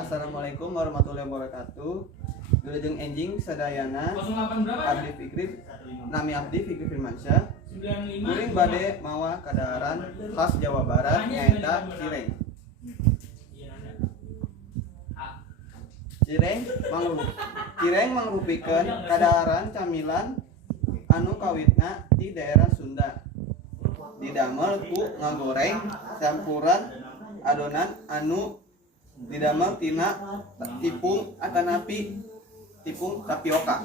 Assalamualaikum warahmatullahi wabarakatuh. Wilujeng enjing sadayana Abdi Fikri nami Abdi Fikri Firmansyah. Kuring bade mawa kadaharan khas Jawa Barat nyaeta cireng. Cireng mangrupikeun kadaharan camilan anu kawitna di daerah Sunda. Didamel ku ngagoreng campuran adonan anu didamel tina tepung atanapi tepung tapioka.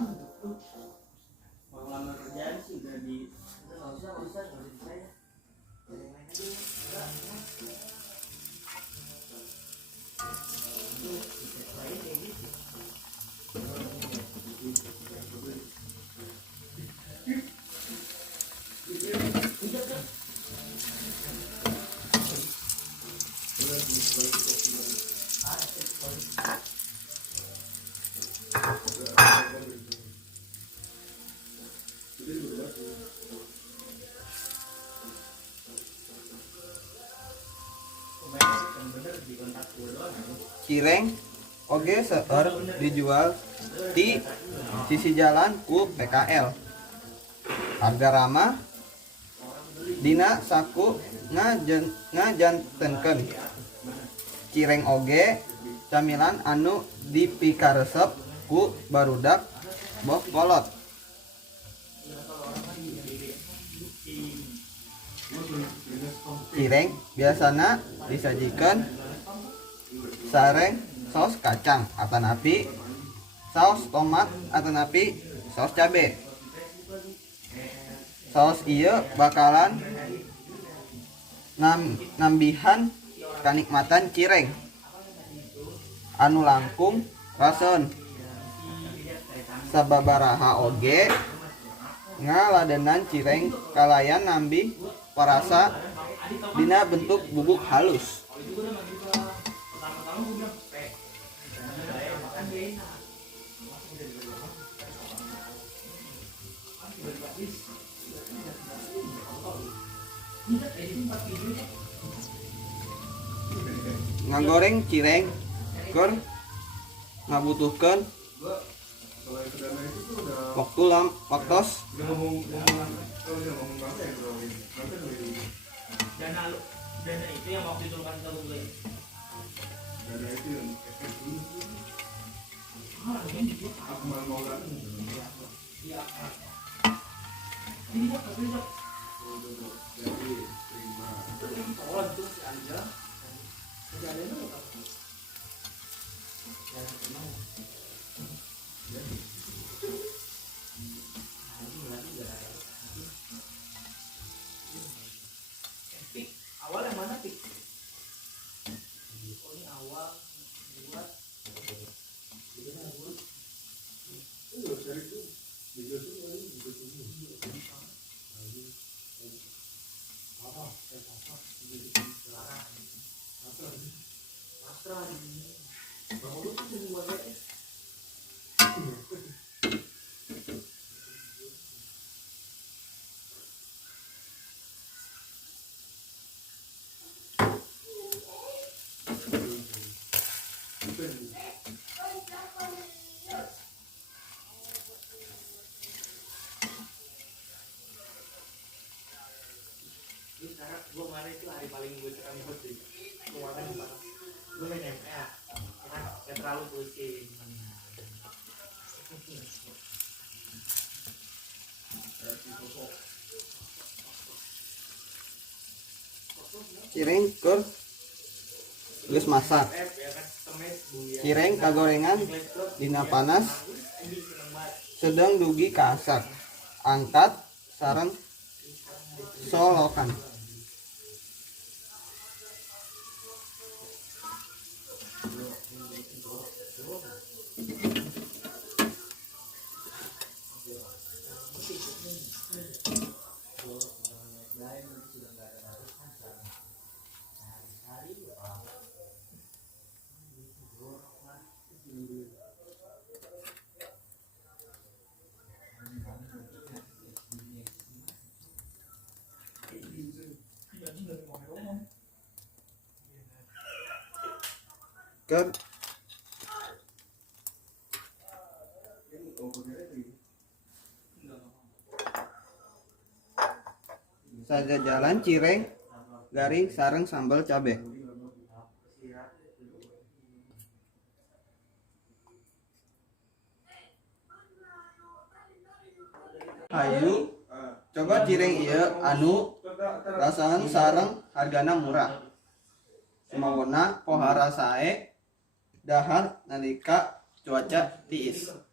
Cireng oge seueur dijual di sisi jalan ku PKL. Harga ramah dina saku ngajantenkeun. Cireng oge camilan anu dipikaresep ku barudak boh kolot. Cireng biasana disajikan sareng saos kacang atanapi saos tomat atanapi saos cabe. Saos ieu bakalan nambihan kanikmatan cireng anu langkung raseun. Sababaraha oge ngaladenan cireng kalayan nambi parasa dina bentuk bubuk halus. Ngagoreng cireng keur ngabutuhkeun waktos dana itu yang waktu itu kan tahu gue. Dana itu yang aku mau iya. Ini apa sih, Dok? Jadi terima. Oh, itu si Anja. Kejadian itu apa? Ya, kenal. Ya. Awal yang mana pik? Oh ini awal buat sekarang gue kemarin itu hari paling gue sekarang putih kemarin gue main MA karena gak terlalu pusing. Cireng keur geus masak. Cireng kagorengan dina panas sedang dugi kaasap. Angkat sareng solokan. Keur sajajalan cireng garing sareng sambal cabe. Hayu coba cireng ieu anu rasahan sareng hargana murah. Sumawona pohara sae dahar nalika cuaca tiis.